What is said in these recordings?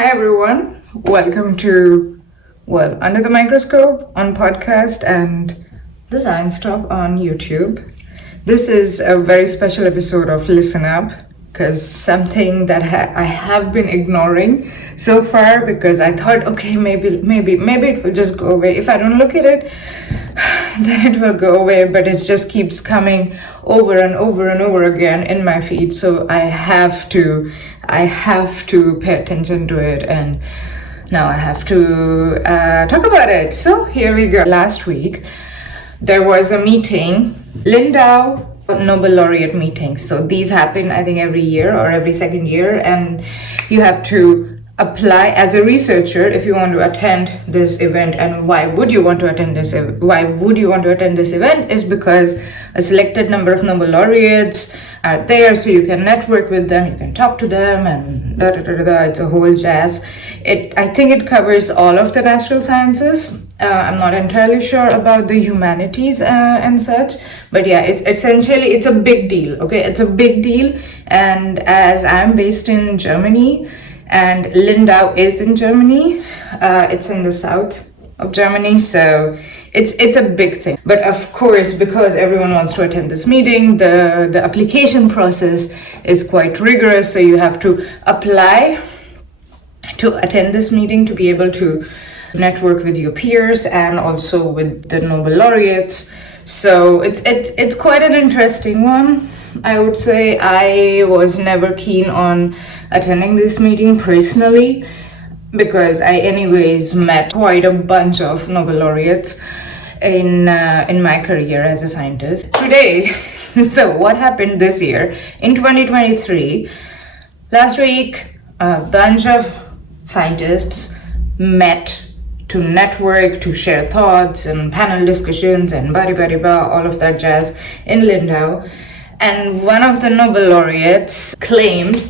Hi everyone, welcome to, Under the Microscope on podcast and the Science Talk on YouTube. This is a very special episode of Listen Up because something that I have been ignoring so far because I thought, okay, maybe it will just go away. If I don't look at it, then it will go away, but it just keeps coming over and over and over again in my feed. So I have to pay attention to it, and now I have to talk about it. So here we go. Last week there was a meeting, Lindau Nobel laureate meetings. So these happen, I think, every year or every second year, and you have to apply as a researcher if you want to attend this event. And why would you want to attend this event is because a selected number of Nobel laureates are there, so you can network with them, you can talk to them, and it's a whole jazz. I think it covers all of the natural sciences. I'm not entirely sure about the humanities and such, but yeah, it's a big deal. Okay, it's a big deal. And as I'm based in Germany and Lindau is in Germany, it's in the south of Germany, so it's a big thing. But of course, because everyone wants to attend this meeting, the application process is quite rigorous. So you have to apply to attend this meeting to be able to network with your peers and also with the Nobel laureates. So it's quite an interesting one. I would say I was never keen on attending this meeting personally because I anyways met quite a bunch of Nobel laureates in my career as a scientist. Today, so what happened this year in 2023? Last week, a bunch of scientists met to network, to share thoughts and panel discussions and all of that jazz in Lindau. And one of the Nobel laureates claimed,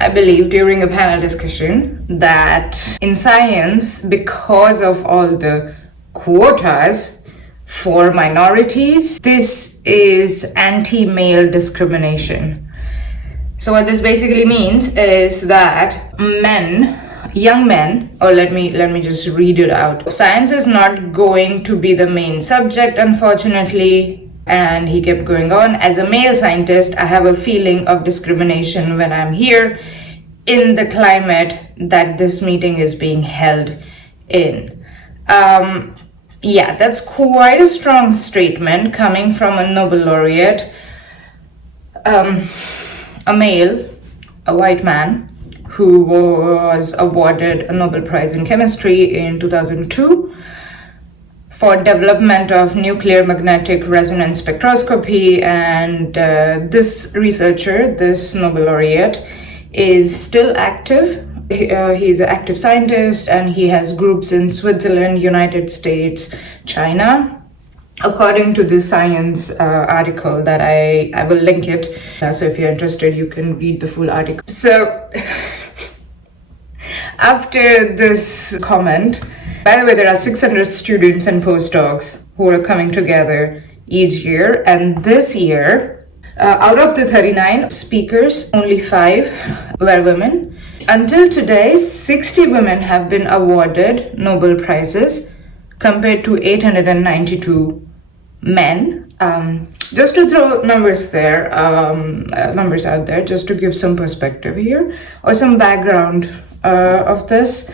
I believe during a panel discussion, that in science, because of all the quotas for minorities, this is anti-male discrimination. So what this basically means is that young men, or let me just read it out. Science is not going to be the main subject, unfortunately. And he kept going on. As a male scientist, I have a feeling of discrimination when I'm here in the climate that this meeting is being held in. That's quite a strong statement coming from a Nobel laureate, a male, a white man, who was awarded a Nobel Prize in Chemistry in 2002 for development of nuclear magnetic resonance spectroscopy. And this researcher, this Nobel laureate, is still active. He's an active scientist, and he has groups in Switzerland, United States, China, according to the Science article that I will link it. So if you're interested, you can read the full article. So after this comment, by the way, there are 600 students and postdocs who are coming together each year. And this year, out of the 39 speakers, only 5 were women. Until today, 60 women have been awarded Nobel Prizes compared to 892 men. Just to throw numbers out there, just to give some perspective here or some background of this.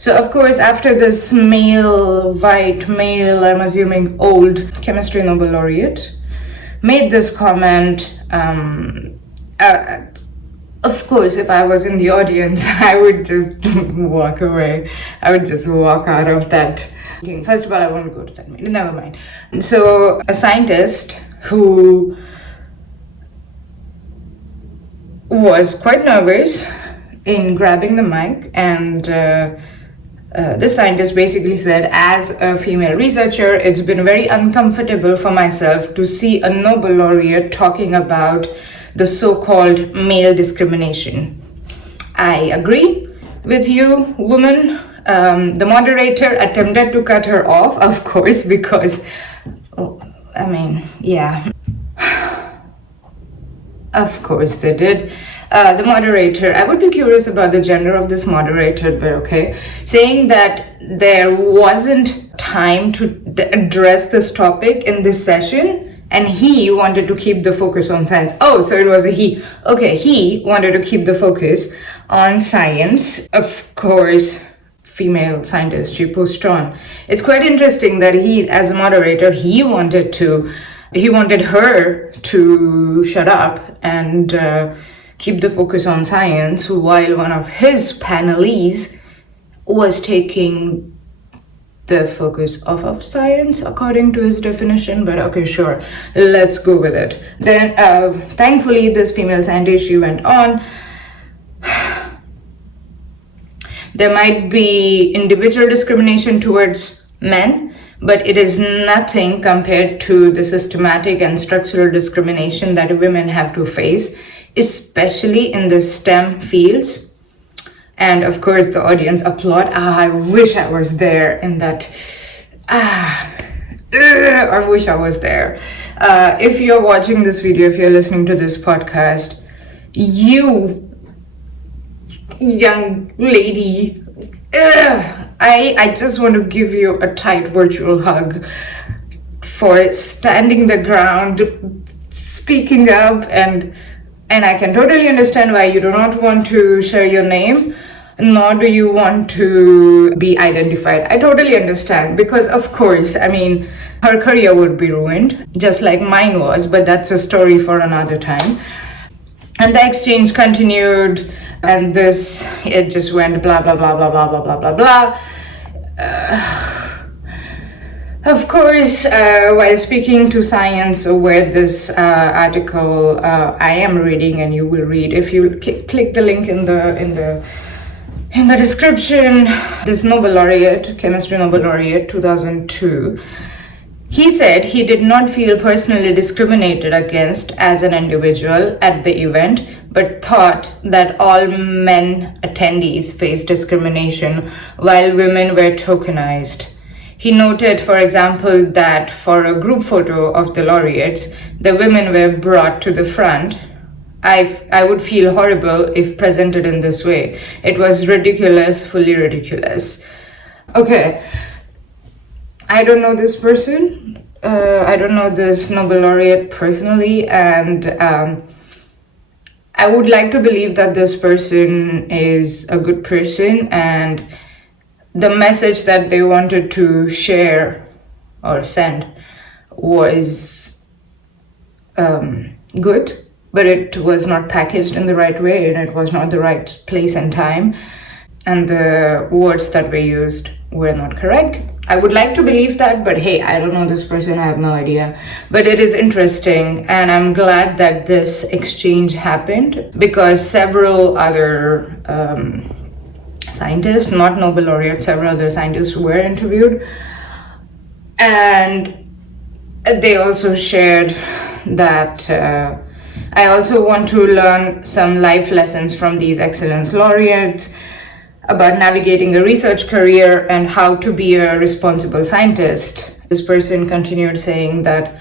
So of course, after this white male, I'm assuming old chemistry Nobel laureate made this comment, of course, if I was in the audience, I would just walk away. I would just walk out of that. First of all, I won't go to that meeting. Never mind. So a scientist who was quite nervous in grabbing the mic, and this scientist basically said, as a female researcher, it's been very uncomfortable for myself to see a Nobel laureate talking about the so-called male discrimination. I agree with you, woman. The moderator attempted to cut her off, of course, because, of course they did. the moderator, I would be curious about the gender of this moderator, but okay, saying that there wasn't time to address this topic in this session, and he wanted to keep the focus on science. Oh, so it was a he. Okay, he wanted to keep the focus on science. Of course, female scientist she pushed on. It's quite interesting that he, as a moderator, he wanted her to shut up and keep the focus on science, while one of his panelies was taking the focus off of science according to his definition. But okay, sure, let's go with it. Then thankfully this female scientist, she went on. There might be individual discrimination towards men, but it is nothing compared to the systematic and structural discrimination that women have to face, especially in the STEM fields. And of course, the audience applaud. I wish I was there in that. I wish I was there. If you're watching this video, if you're listening to this podcast, you young lady, I just want to give you a tight virtual hug for standing the ground, speaking up, and I can totally understand why you do not want to share your name, nor do you want to be identified. I totally understand, because of course, I mean, her career would be ruined, just like mine was, but that's a story for another time. And the exchange continued, and it just went blah, blah, blah, blah, blah, blah, blah, blah, blah. Of course, while speaking to Science, where this article I am reading, and you will read if you click the link in the description, this Nobel laureate, chemistry Nobel laureate 2002, he said he did not feel personally discriminated against as an individual at the event, but thought that all men attendees faced discrimination while women were tokenized. He noted, for example, that for a group photo of the laureates, the women were brought to the front. I would feel horrible if presented in this way. It was ridiculous, fully ridiculous. Okay. I don't know this person. I don't know this Nobel laureate personally, and I would like to believe that this person is a good person, and the message that they wanted to share or send was good, but it was not packaged in the right way, and it was not the right place and time, and the words that were used were not correct. I would like to believe that, but hey, I don't know this person, I have no idea. But it is interesting, and I'm glad that this exchange happened, because several other scientists, not Nobel laureates, several other scientists were interviewed, and they also shared that I also want to learn some life lessons from these excellence laureates about navigating a research career and how to be a responsible scientist. This person continued saying that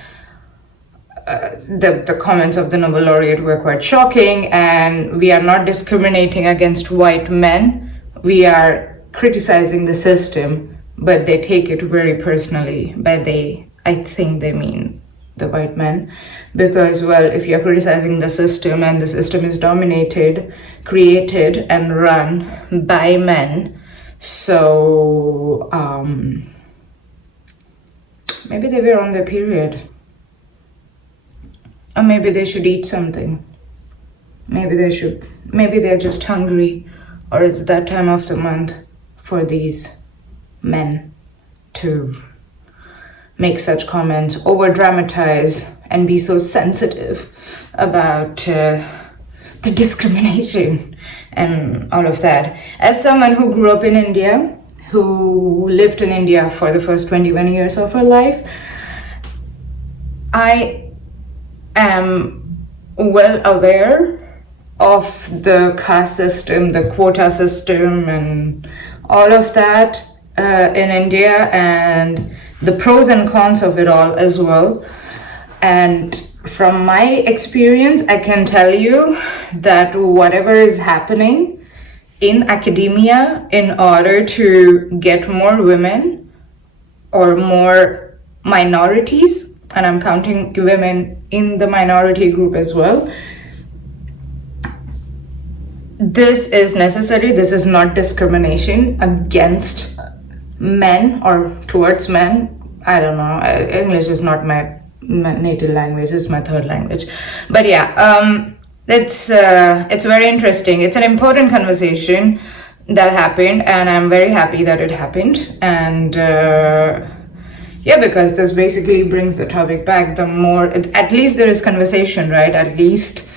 the comments of the Nobel laureate were quite shocking, and we are not discriminating against white men. We are criticizing the system, but they take it very personally. By they, I think they mean the white men, because, well, if you're criticizing the system and the system is dominated, created and run by men, so maybe they were on their period, or maybe they should eat something, maybe they're just hungry, or it's that time of the month for these men to make such comments, over dramatize, and be so sensitive about the discrimination and all of that. As someone who grew up in India, who lived in India for the first 21 years of her life, I am well aware of the caste system, the quota system, and all of that in India, and the pros and cons of it all as well. And From my experience, I can tell you that whatever is happening in academia, in order to get more women or more minorities, and I'm counting women in the minority group as well, this is necessary. This is not discrimination against men or towards men. I don't know. English is not my native language. It's my third language. But yeah, it's very interesting. It's an important conversation that happened, and I'm very happy that it happened. And yeah, because this basically brings the topic back. The more, at least there is conversation, right? At least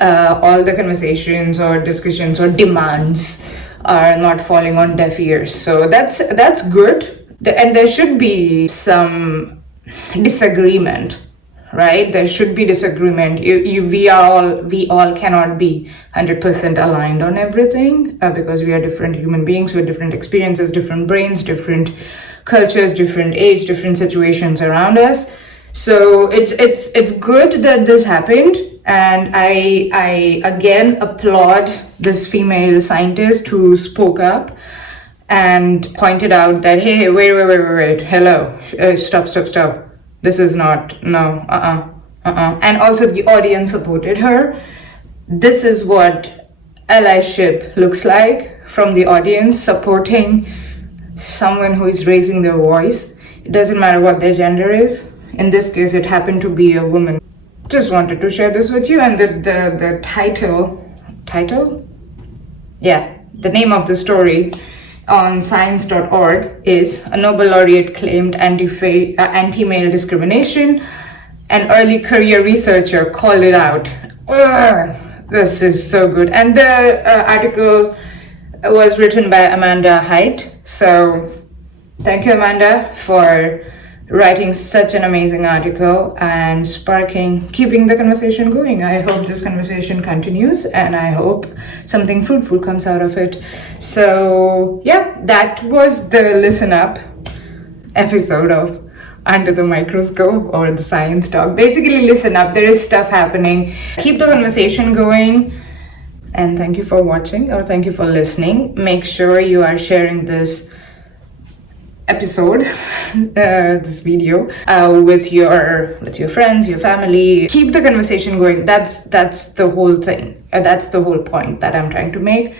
all the conversations or discussions or demands are not falling on deaf ears. So that's good. And there should be some disagreement, right? There should be disagreement. We all cannot be 100% aligned on everything, because we are different human beings with different experiences, different brains, different cultures, different age, different situations around us. So it's good that this happened, and I again applaud this female scientist who spoke up and pointed out that, hey, wait, hello, stop. This is not, no, And also the audience supported her. This is what allyship looks like, from the audience supporting someone who is raising their voice. It doesn't matter what their gender is. In this case, it happened to be a woman. Just wanted to share this with you. And the title? Yeah, the name of the story on science.org is "A Nobel laureate claimed anti-male discrimination. An early career researcher called it out." This is so good. And the article was written by Amanda Haidt. So thank you, Amanda, for writing such an amazing article and keeping the conversation going. I hope this conversation continues, and I hope something fruitful comes out of it. So yeah, that was the Listen Up episode of Under the Microscope, or the Science Talk. Basically, listen up. There is stuff happening. Keep the conversation going. And thank you for watching, or thank you for listening. Make sure you are sharing this episode, this video, with your friends, your family. Keep the conversation going. That's the whole thing. That's the whole point that I'm trying to make.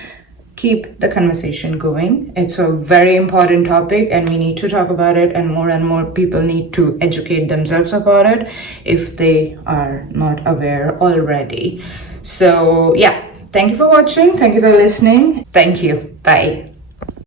Keep the conversation going. It's a very important topic, and we need to talk about it, and more people need to educate themselves about it if they are not aware already. So yeah, thank you for watching. Thank you for listening. Thank you. Bye.